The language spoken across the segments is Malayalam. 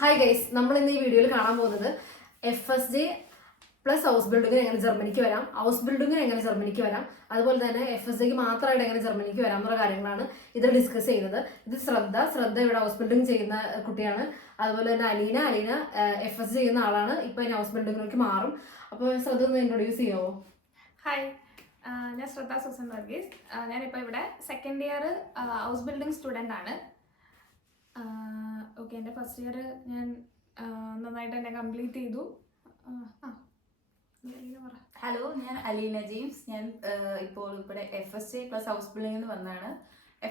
ഹായ് ഗൈസ്, നമ്മൾ ഇന്ന് ഈ വീഡിയോയിൽ കാണാൻ പോകുന്നത് FSJ പ്ലസ് ഹൗസ് ബിൽഡിങ്ങിന് എങ്ങനെ ജർമ്മനിക്ക് വരാം, ഹൗസ് ബിൽഡിങ്ങിന് എങ്ങനെ ജർമ്മനിക്ക് വരാം, അതുപോലെ തന്നെ FSJക്ക് മാത്രമായിട്ട് എങ്ങനെ ജർമ്മനിക്ക് വരാം എന്നുള്ള കാര്യങ്ങളാണ് ഇതിൽ ഡിസ്കസ് ചെയ്യുന്നത്. ഇത് ശ്രദ്ധ ഇവിടെ ഹൗസ് ബിൽഡിംഗ് ചെയ്യുന്ന കുട്ടിയാണ്. അതുപോലെ തന്നെ അലീന FSJ ചെയ്യുന്ന ആളാണ്. ഇപ്പൊ ഇനി ഹൗസ് ബിൽഡിങ്ങിലേക്ക് മാറും. അപ്പോൾ ശ്രദ്ധ ഒന്ന് ഇൻട്രൊഡ്യൂസ് ചെയ്യാമോ? ഹായ്, ഞാൻ ശ്രദ്ധ സുസൻ വർഗീസ്. ഞാനിപ്പോൾ ഇവിടെ second year house building student ആണ്. ഓക്കെ, എൻ്റെ ഫസ്റ്റ് ഇയർ ഞാൻ നന്നായിട്ട് തന്നെ കംപ്ലീറ്റ് ചെയ്തു. ഹലോ, ഞാൻ അലീന ജെയിംസ്. ഞാൻ ഇപ്പോൾ ഇവിടെ FSJ പ്ലസ് ഹൗസ് ബിൽഡിംഗ് വന്നതാണ്.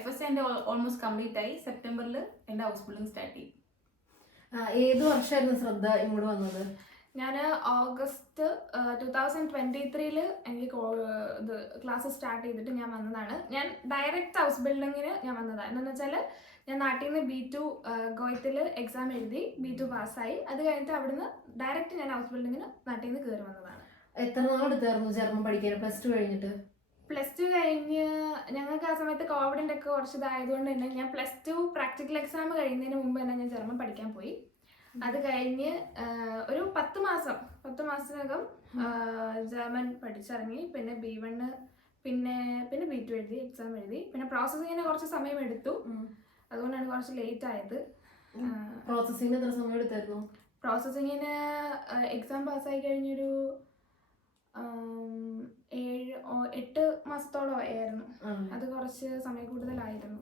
FSJ എൻ്റെ ഓൾമോസ്റ്റ് കംപ്ലീറ്റ് ആയി. സെപ്റ്റംബറിൽ എൻ്റെ ഹൗസ് ബിൽഡിംഗ് സ്റ്റാർട്ട് ചെയ്യും. ഏത് വർഷമായിരുന്നു ശ്രദ്ധ ഇങ്ങോട്ട് വന്നത്? ഞാൻ ഓഗസ്റ്റ് 2023 എനിക്ക് ഇത് ക്ലാസ് സ്റ്റാർട്ട് ചെയ്തിട്ട് ഞാൻ വന്നതാണ്. ഞാൻ ഡയറക്റ്റ് ഹൗസ് ബിൽഡിങ്ങിന് ഞാൻ വന്നതാണ്. എന്താണെന്ന് വെച്ചാൽ ഞാൻ നാട്ടിൽ നിന്ന് B2 ഗോയത്തിൽ എക്സാം എഴുതി B2 പാസ്സായി. അത് കഴിഞ്ഞിട്ട് അവിടുന്ന് ഡയറക്റ്റ് ഞാൻ ഹൗസ് ബിൽഡിങ്ങിന് നാട്ടിൽ നിന്ന് കയറി വന്നതാണ്. എത്ര നാളെടുത്തായിരുന്നു ജർമ്മൻ പഠിക്കാൻ +2 കഴിഞ്ഞിട്ട്? +2 കഴിഞ്ഞ് ഞങ്ങൾക്ക് ആ സമയത്ത് കോവിഡിൻ്റെ ഒക്കെ കുറച്ച് ഇതായതുകൊണ്ട് തന്നെ ഞാൻ +2 പ്രാക്ടിക്കൽ എക്സാം കഴിയുന്നതിന് മുമ്പ് തന്നെ ഞാൻ ജർമ്മൻ പഠിക്കാൻ പോയി. അത് കഴിഞ്ഞ് ഒരു 10 മാസത്തിനകം ജർമ്മൻ പഠിച്ചിറങ്ങി. പിന്നെ B1 പിന്നെ B2 എഴുതി, എക്സാം എഴുതി. പിന്നെ പ്രോസസ്സിങ്ങിന് കുറച്ച് സമയം എടുത്തു. അതുകൊണ്ടാണ് കുറച്ച് ലേറ്റ് ആയത്. പ്രോസസ്സിങ്ങിന് എത്ര സമയം എടുത്തായിരുന്നു? പ്രോസസ്സിങ്ങിന് എക്സാം പാസ്സായി കഴിഞ്ഞൊരു 7-8 മാസത്തോളം ആയിരുന്നു. അത് കുറച്ച് സമയം കൂടുതലായിരുന്നു.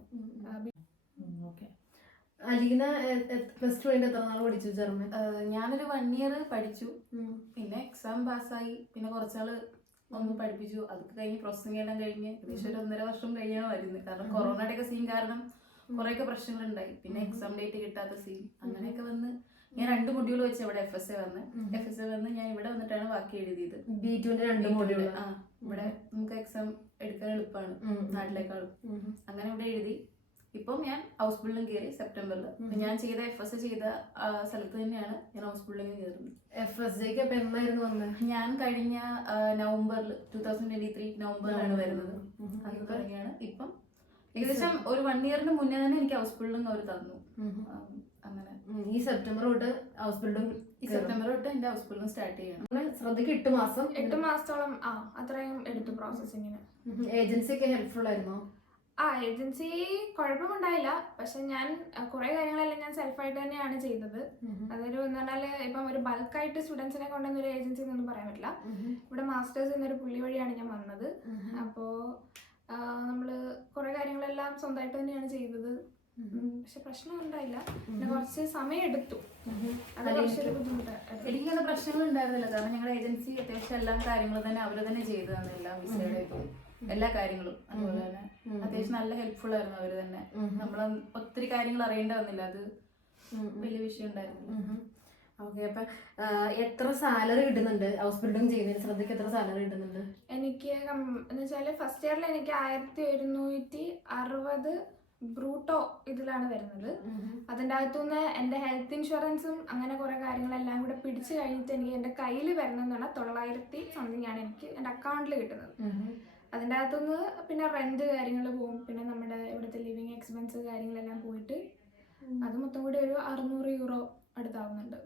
അലീന +2 കഴിഞ്ഞിട്ട് എത്ര നാൾ പഠിച്ചു ജർമ്മൻ? ഞാനൊരു 1 ഇയർ പഠിച്ചു. പിന്നെ എക്സാം പാസ്സായി. പിന്നെ കുറച്ചാള് ഒന്ന് പഠിപ്പിച്ചു. അതൊക്കെ കഴിഞ്ഞ് പ്രോസസ്സിംഗ് എല്ലാം കഴിഞ്ഞ് ഏകദേശം ഒരു 1.5 വർഷം കഴിഞ്ഞാണ് വരുന്നത്. കാരണം കൊറോണയുടെ ഒക്കെ സീൻ കാരണം കുറേയൊക്കെ പ്രശ്നങ്ങളുണ്ടായി. പിന്നെ എക്സാം ഡേറ്റ് കിട്ടാത്ത സീൻ അങ്ങനെയൊക്കെ വന്ന് ഞാൻ 2 മൊഡ്യൂൾ വെച്ച് ഇവിടെ FSA വന്ന് ഞാൻ ഇവിടെ വന്നിട്ടാണ് ബാക്കി എഴുതിയത്. B2ന്റെ 2 മൊഡ്യൂൾ. ഇവിടെ നമുക്ക് എക്സാം എടുക്കാൻ എളുപ്പമാണ് നാട്ടിലേക്കാളും. അങ്ങനെ ഇവിടെ എഴുതി. ഇപ്പം ഞാൻ ഹൗസ് ബിൽഡിംഗ് കയറി സെപ്റ്റംബറിൽ. ഞാൻ ചെയ്ത FSA ചെയ്ത സ്ഥലത്ത് തന്നെയാണ് ഞാൻ ഹൗസ് ബിൽഡിംഗ് കയറുന്നത്. FSJക്ക് അപ്പം എന്നായിരുന്നു വന്നത്? ഞാൻ കഴിഞ്ഞ നവംബറിൽ 2023 നവംബറിലാണ് വരുന്നത്. അത് തുടങ്ങിയാണ്. ഇപ്പം ഏകദേശം ഒരു 1 ഇയറിന് മുന്നേ തന്നെ എനിക്ക് ഹൗസ് ബിൽഡിംഗ് അവർ തന്നു. അങ്ങനെ ഈ സെപ്റ്റംബർ തൊട്ട് ഹൗസ് ബിൽഡിംഗ് എന്റെ ഹൗസ് ബിൽഡിംഗ് സ്റ്റാർട്ട് ചെയ്യണം. ശ്രദ്ധയ്ക്ക് 8 മാസത്തോളം അത്രയും എടുത്തു പ്രോസസ്സിങ്ങിന്. ഏജൻസി ഒക്കെ ഹെൽപ്ഫുൾ ആയിരുന്നോ? ഏജൻസി കുഴപ്പമുണ്ടായില്ല. പക്ഷെ ഞാൻ കുറെ കാര്യങ്ങളെല്ലാം ഞാൻ സെൽഫായിട്ട് തന്നെയാണ് ചെയ്തത്. അതൊരു എന്ന് പറഞ്ഞാൽ ഇപ്പം ഒരു ബൾക്കായിട്ട് സ്റ്റുഡൻസിനെ കൊണ്ടുവന്ന ഒരു ഏജൻസി എന്നൊന്നും പറയാൻ പറ്റില്ല. ഇവിടെ മാസ്റ്റേഴ്സ് എന്നൊരു പുള്ളി വഴിയാണ് ഞാൻ വന്നത്. അപ്പോൾ നമ്മൾ കുറെ കാര്യങ്ങളെല്ലാം സ്വന്തമായിട്ട് തന്നെയാണ് ചെയ്തത്. പക്ഷെ പ്രശ്നം ഉണ്ടായില്ല. പിന്നെ കുറച്ച് സമയം എടുത്തു. അത് കുറച്ചൊരു ബുദ്ധിമുട്ടായിരുന്നു. എനിക്കത് പ്രശ്നങ്ങൾ ഉണ്ടായിരുന്നില്ല. കാരണം ഞങ്ങളുടെ ഏജൻസി അത്യാവശ്യം എല്ലാ കാര്യങ്ങളും തന്നെ അവർ തന്നെ ചെയ്തു തന്നില്ല. വിസയുടെ എല്ലാ കാര്യങ്ങളും അതുപോലെ തന്നെ അത്യാവശ്യം നല്ല ഹെൽപ്ഫുൾ ആയിരുന്നു അവര് തന്നെ. നമ്മൾ ഒത്തിരി കാര്യങ്ങൾ അറിയേണ്ട വന്നില്ല. അത് വലിയ വിഷയം ഉണ്ടായിരുന്നു. ഓക്കെ, അപ്പൊ എത്ര സാലറി കിട്ടുന്നുണ്ട് ഹൗസ് ബിൽഡിംഗ് ചെയ്യുന്നതിന്? ശ്രദ്ധയ്ക്ക് എത്ര സാലറി കിട്ടുന്നുണ്ട്? എനിക്ക് എന്ന് വെച്ചാൽ ഫസ്റ്റ് ഇയറിൽ എനിക്ക് 1160 ബ്രൂട്ടോ ഇതിലാണ് വരുന്നത്. അതിൻ്റെ അകത്തുനിന്ന് എൻ്റെ ഹെൽത്ത് ഇൻഷുറൻസും അങ്ങനെ കുറേ കാര്യങ്ങളെല്ലാം കൂടെ പിടിച്ചു കഴിഞ്ഞിട്ട് എനിക്ക് എൻ്റെ കയ്യിൽ വരുന്നതെന്ന് പറഞ്ഞാൽ 900 സംതിങ് ആണ് എനിക്ക് എൻ്റെ അക്കൗണ്ടിൽ കിട്ടുന്നത്. അതിൻ്റെ അകത്തുനിന്ന് പിന്നെ റെന്റ് കാര്യങ്ങൾ പോകും. പിന്നെ നമ്മുടെ ഇവിടുത്തെ ലിവിങ് എക്സ്പെൻസ് കാര്യങ്ങളെല്ലാം പോയിട്ട് അത് മൊത്തം കൂടി ഒരു 600 യൂറോ അടുത്താവുന്നുണ്ട്.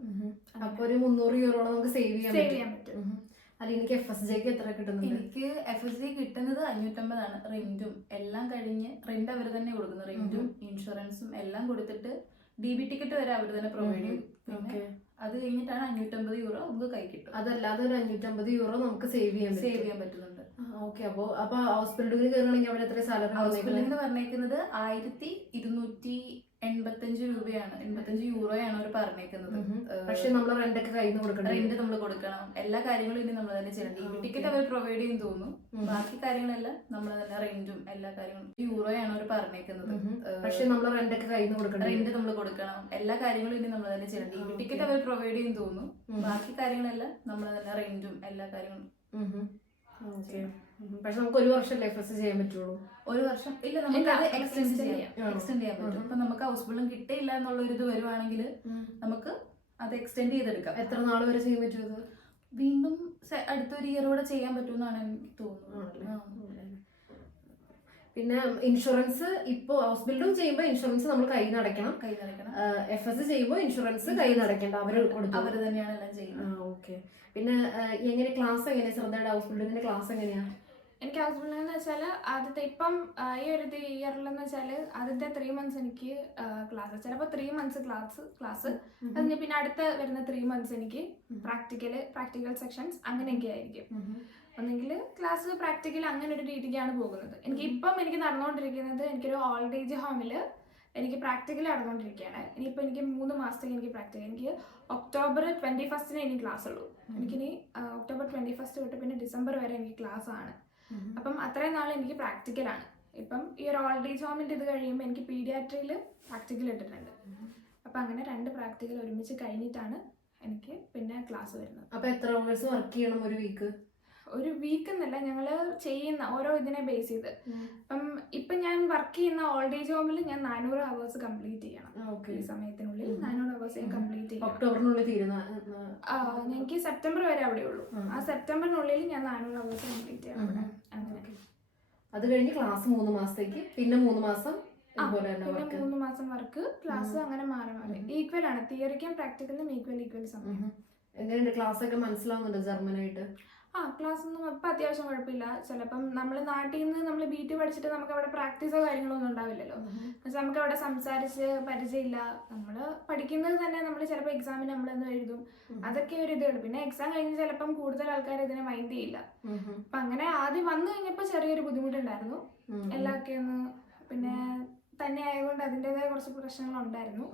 അപ്പൊ ഒരു 300 യൂറോ നമുക്ക് സേവ് ചെയ്യാൻ പറ്റും. അല്ല, എനിക്ക് FSJക്ക് എത്ര കിട്ടുന്നുണ്ട്? എനിക്ക് FSJ കിട്ടുന്നത് 550 ആണ്. റെന്റും എല്ലാം കഴിഞ്ഞ് റെന്റ് അവർ തന്നെ കൊടുക്കുന്നു. റെന്റും ഇൻഷുറൻസും എല്ലാം കൊടുത്തിട്ട് DB ടിക്കറ്റ് വരെ അവർ തന്നെ പ്രൊവൈഡ് ചെയ്യും. പിന്നെ അത് കഴിഞ്ഞിട്ടാണ് 550 യൂറോ നമുക്ക് കൈ കിട്ടും. അതല്ലാതെ ഒരു 550 യൂറോ നമുക്ക് സേവ് ചെയ്യാൻ പറ്റുന്നുണ്ട്. ഓക്കെ, അപ്പൊ ഹൗസ് ബിൽഡിംഗിന് കയറണമെങ്കിൽ അവിടെ എത്ര സാലറി? ഹൗസ് ബിൽഡിംഗ് പറഞ്ഞേക്കുന്നത് 1285 രൂപയാണ്. 85 യൂറോയാണ് അവർ പറഞ്ഞേക്കുന്നത്. പക്ഷെ നമ്മൾ റെന്റ് ഒക്കെ കയ്യിൽ നിന്ന് കൊടുക്കണം. റെന്റ് നമ്മൾ കൊടുക്കണം. എല്ലാ കാര്യങ്ങളും ഇനി നമ്മൾ തന്നെ ചെയ്യണം. DB ടിക്കറ്റ് അവർ പ്രൊവൈഡ് ചെയ്യും തോന്നുന്നു. ബാക്കി കാര്യങ്ങളെല്ലാം നമ്മൾ തന്നെ റെന്റും എല്ലാ കാര്യങ്ങളും യൂറോയാണ് അവർ പറഞ്ഞേക്കുന്നത്. പക്ഷെ നമ്മൾ റെന്റ് ഒക്കെ കയ്യിൽ നിന്ന് കൊടുക്കണം. റെന്റ് നമ്മൾ കൊടുക്കണം. എല്ലാ കാര്യങ്ങളും ഇനി നമ്മൾ തന്നെ ചെയ്യണം. DB ടിക്കറ്റ് അവർ പ്രൊവൈഡ് ചെയ്യും തോന്നുന്നു. ബാക്കി കാര്യങ്ങളെല്ലാം നമ്മൾ തന്നെ റെന്റും എല്ലാ കാര്യങ്ങളും. പക്ഷെ നമുക്ക് 1 വർഷം FSJ ചെയ്യാൻ പറ്റുള്ളൂ. 1 വർഷം ഇല്ല, നമുക്ക് അത് എക്സ്റ്റെൻഡ് ചെയ്യാൻ പറ്റും. ഇപ്പൊ നമുക്ക് ഹൗസ് ബിൽഡിംഗ് കിട്ടിയില്ല എന്നുള്ള ഒരു ഇത് വരുവാണെങ്കിൽ നമുക്ക് അത് എക്സ്റ്റെൻഡ് ചെയ്തെടുക്കാം. എത്ര നാൾ വരെ ചെയ്യാൻ പറ്റുമത്? വീണ്ടും അടുത്തൊരു ഇയർ കൂടെ ചെയ്യാൻ പറ്റുമെന്നാണ് എനിക്ക് തോന്നുന്നത്. പിന്നെ ഇൻഷുറൻസ് ഇപ്പോൾ ഹൗസ് ബിൽഡിംഗ് ചെയ്യുമ്പോൾ ഇൻഷുറൻസ് നമ്മൾ കയ്യിൽ നിന്ന് അടയ്ക്കണം. കൈ നടക്കണം. FS ചെയ്യുമ്പോൾ ഇൻഷുറൻസ് കയ്യിൽ നിന്ന് അടയ്ക്കേണ്ട, അവർ കൊടുത്തു. അവര് തന്നെയാണ് എല്ലാം ചെയ്യുന്നത്. ഓക്കെ. പിന്നെ എങ്ങനെ ക്ലാസ് എങ്ങനെയാ ശ്രദ്ധയുടെ ഹൗസ് ബിൽഡിങ്ങിന്റെ ക്ലാസ് എങ്ങനെയാ? എനിക്ക് ഹൗസ് ബിൽഡിംഗ് എന്ന് വെച്ചാൽ ആദ്യത്തെ ഇപ്പം ഈ ഒരു ഇയറിലെന്ന് വെച്ചാൽ ആദ്യത്തെ 3 months എനിക്ക് ക്ലാസ്, ചിലപ്പോൾ 3 months ക്ലാസ് അതിന് പിന്നെ അടുത്ത വരുന്ന 3 months എനിക്ക് പ്രാക്ടിക്കൽ സെക്ഷൻസ് അങ്ങനെയൊക്കെ ആയിരിക്കും. ഒന്നെങ്കിൽ ക്ലാസ് പ്രാക്ടിക്കൽ അങ്ങനെ ഒരു രീതിക്കാണ് പോകുന്നത്. എനിക്ക് നടന്നുകൊണ്ടിരിക്കുന്നത് എനിക്കൊരു ഓൾഡ് ഏജ് ഹോമിൽ എനിക്ക് പ്രാക്ടിക്കൽ നടന്നുകൊണ്ടിരിക്കുകയാണ്. ഇനിയിപ്പോൾ എനിക്ക് 3 മാസത്തേക്ക് എനിക്ക് പ്രാക്ടിക്കൽ, എനിക്ക് October 21st എനിക്ക് ക്ലാസ് ഉള്ളൂ. എനിക്കിനി October 21st തൊട്ട് പിന്നെ December വരെ എനിക്ക് ക്ലാസ് ആണ്. അപ്പം അത്രയും നാൾ എനിക്ക് പ്രാക്ടിക്കലാണ്. ഇപ്പം ഈ ഒരു ഓൾഡ് ഏജ് ഹോമിൻ്റെ ഇത് കഴിയുമ്പോൾ എനിക്ക് പീഡിയാട്രിയിൽ പ്രാക്ടിക്കൽ ഇട്ടിട്ടുണ്ട്. അപ്പം അങ്ങനെ 2 പ്രാക്ടിക്കൽ ഒരുമിച്ച് കഴിഞ്ഞിട്ടാണ് എനിക്ക് പിന്നെ ക്ലാസ് വരുന്നത്. അപ്പോൾ എത്ര hours വർക്ക് ചെയ്യണം ഒരു വീക്ക്? ഒരു വീക്ക് എന്നല്ല, ഞങ്ങൾ ചെയ്യുന്ന ഓരോ ഇതിനെ ബേസ് ചെയ്ത്. ഇപ്പം ഞാൻ വർക്ക് ചെയ്യുന്ന ഓൾഡ് ഏജ് ഹോമിൽ ഞാൻ 400 hours കംപ്ലീറ്റ് ചെയ്യണം. ഈ സമയത്തിനുള്ളിൽ 400 hours കംപ്ലീറ്റ് ചെയ്യണം. ഒക്ടോബറിനുള്ളിൽ തീരുന്ന ഞങ്ങൾക്ക് സെപ്റ്റംബർ വരെ അവിടെ ഉള്ളൂ. ആ സെപ്റ്റംബറിനുള്ളിൽ ഞാൻ 400 hours കംപ്ലീറ്റ് ചെയ്യണം. അങ്ങനെ അത് കഴിഞ്ഞ് ക്ലാസ് 3 മാസത്തേക്ക്, പിന്നെ 3 മാസം പിന്നെ 3 മാസം വർക്ക്, ക്ലാസ് അങ്ങനെ മാറി ഈക്വൽ ആണ്. തിയറിക്കും പ്രാക്ടിക്കലിനും ഈക്വൽ സമയം. എങ്ങനെയുണ്ട് ക്ലാസ് ഒക്കെ? മനസ്സിലാവുന്നുണ്ട് ജർമ്മനായിട്ട്? ക്ലാസ് ഒന്നും ഇപ്പം അത്യാവശ്യം കുഴപ്പമില്ല. ചിലപ്പം നമ്മൾ നാട്ടിൽ നിന്ന് നമ്മൾ BT പഠിച്ചിട്ട് നമുക്ക് അവിടെ പ്രാക്ടീസോ കാര്യങ്ങളോ ഒന്നും ഉണ്ടാവില്ലല്ലോ. എന്നുവെച്ചാൽ നമുക്ക് അവിടെ സംസാരിച്ച് പരിചയമില്ല. നമ്മൾ പഠിക്കുന്നത് തന്നെ നമ്മൾ ചിലപ്പോൾ എക്സാമിന് നമ്മളെന്ന് എഴുതും, അതൊക്കെ ഒരു ഇതുള്ളൂ. പിന്നെ എക്സാം കഴിഞ്ഞ് ചിലപ്പം കൂടുതൽ ആൾക്കാർ ഇതിനെ മൈൻഡ് ചെയ്യില്ല. അപ്പം അങ്ങനെ ആദ്യം വന്നു കഴിഞ്ഞപ്പോൾ ചെറിയൊരു ബുദ്ധിമുട്ടുണ്ടായിരുന്നു എല്ലാമൊക്കെ ഒന്ന്. പിന്നെ തന്നെ ആയതുകൊണ്ട് അതിൻ്റെതായ കുറച്ച് പ്രശ്നങ്ങളുണ്ടായിരുന്നു.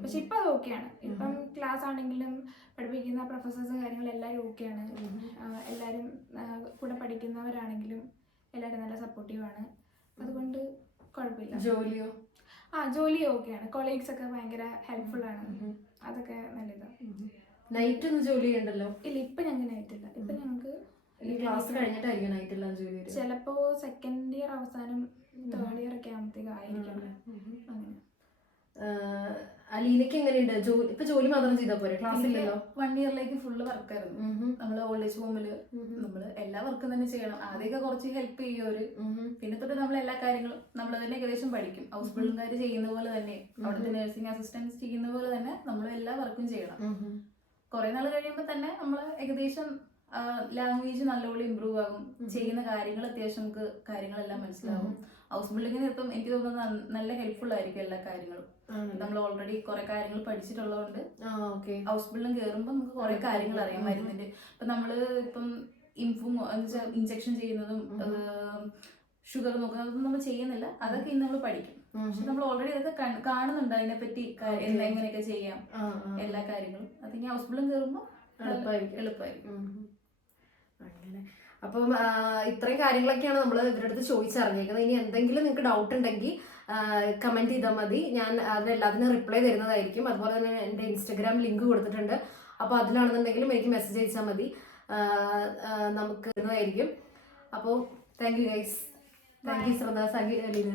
പക്ഷെ ഇപ്പം അത് ഓക്കെയാണ്. ഇപ്പം ക്ലാസ് ആണെങ്കിലും പഠിപ്പിക്കുന്ന പ്രൊഫസേഴ്സും കാര്യങ്ങളും എല്ലാവരും ഓക്കെയാണ്. എല്ലാവരും കൂടെ പഠിക്കുന്നവരാണെങ്കിലും എല്ലാവരും നല്ല സപ്പോർട്ടീവാണ്. അതുകൊണ്ട് കുഴപ്പമില്ല. ജോലിയോ? ജോലി ഓക്കെയാണ്. കൊളീഗ്സ് ഒക്കെ ഭയങ്കര ഹെൽപ്ഫുൾ ആണ്. അതൊക്കെ നല്ലതാണ്. നൈറ്റ് ഒന്നും ജോലി ചെയ്യണ്ടല്ലോ? ഇല്ല, ഇപ്പം ഞങ്ങൾക്ക് നൈറ്റില്ല. ഇപ്പം ഞങ്ങൾക്ക് ക്ലാസ് കഴിഞ്ഞിട്ടായിരിക്കും നൈറ്റില്ല ജോലി? ചിലപ്പോൾ സെക്കൻഡ് ഇയർ അവസാനം തേർഡ് ഇയർ ഒക്കെ ആകുമ്പോഴത്തേക്ക് ആയിരിക്കും. അങ്ങനെ അലീനയ്ക്ക് എങ്ങനെയുണ്ട് ജോലി? ഇപ്പൊ ജോലി മാത്രം ചെയ്താൽ പോരെ? ക്ലാസ് ഇല്ലല്ലോ? 1 yearലേക്ക് ഫുള്ള് വർക്കായിരുന്നു. നമ്മള് ഓൾഡ് ഏജ് ഹോമില് നമ്മള് എല്ലാ വർക്കും തന്നെ ചെയ്യണം. ആദ്യമൊക്കെ കുറച്ച് ഹെൽപ്പ് ചെയ്യുമവര്. പിന്നെ തൊട്ട് നമ്മൾ എല്ലാ കാര്യങ്ങളും നമ്മൾ തന്നെ ഏകദേശം പഠിക്കും. ഹൗസ് ബിൽഡിംഗുകാർ ചെയ്യുന്ന പോലെ തന്നെ, അവിടുത്തെ നഴ്സിംഗ് അസിസ്റ്റൻസ് ചെയ്യുന്ന പോലെ തന്നെ നമ്മൾ എല്ലാ വർക്കും ചെയ്യണം. കുറെ നാൾ കഴിയുമ്പോൾ തന്നെ നമ്മൾ ഏകദേശം ലാംഗ്വേജ് നല്ലപോലെ ഇമ്പ്രൂവ് ആകും. ചെയ്യുന്ന കാര്യങ്ങൾ അത്യാവശ്യം നമുക്ക് കാര്യങ്ങളെല്ലാം മനസ്സിലാവും. ഹൗസ് ബിൽഡിങ്ങിന് ഇപ്പം എനിക്ക് തോന്നുന്നത് നല്ല ഹെൽപ്ഫുൾ ആയിരിക്കും എല്ലാ കാര്യങ്ങളും. നമ്മൾ ഓൾറെഡി കുറെ കാര്യങ്ങൾ പഠിച്ചിട്ടുള്ളതുകൊണ്ട് ഹൗസ് ബിൽഡിംഗ് കയറുമ്പോൾ നമുക്ക് കുറെ കാര്യങ്ങൾ അറിയാം. മരുന്നിന്റെ ഇപ്പം നമ്മള് ഇപ്പം ഇഞ്ചക്ഷൻ ചെയ്യുന്നതും ഷുഗർ നോക്കുന്നത് അതൊന്നും നമ്മൾ ചെയ്യുന്നില്ല. അതൊക്കെ ഇന്ന് നമ്മൾ പഠിക്കും. പക്ഷെ നമ്മൾ ഓൾറെഡി അതൊക്കെ കാണുന്നുണ്ട്, അതിനെപ്പറ്റി എങ്ങനെയൊക്കെ ചെയ്യാം എല്ലാ കാര്യങ്ങളും. അതിന് ഹൗസ് ബിൽഡിംഗ് കയറുമ്പോൾ എളുപ്പമായിരിക്കും. അങ്ങനെ അപ്പം ഇത്രയും കാര്യങ്ങളൊക്കെയാണ് നമ്മൾ ഇവരുടെ അടുത്ത് ചോദിച്ചറിഞ്ഞേക്കുന്നത്. ഇനി എന്തെങ്കിലും നിങ്ങൾക്ക് ഡൗട്ട് ഉണ്ടെങ്കിൽ കമൻറ്റ് ചെയ്താൽ മതി. ഞാൻ അതിനെല്ലാത്തിനും റിപ്ലൈ തരുന്നതായിരിക്കും. അതുപോലെ തന്നെ എൻ്റെ ഇൻസ്റ്റഗ്രാം ലിങ്ക് കൊടുത്തിട്ടുണ്ട്. അപ്പോൾ അതിലാണെന്നുണ്ടെങ്കിലും എനിക്ക് മെസ്സേജ് അയച്ചാൽ മതി, നമുക്ക് തരുന്നതായിരിക്കും. അപ്പോൾ thank you guys. Thank you Shraddha. Thank you Aleena.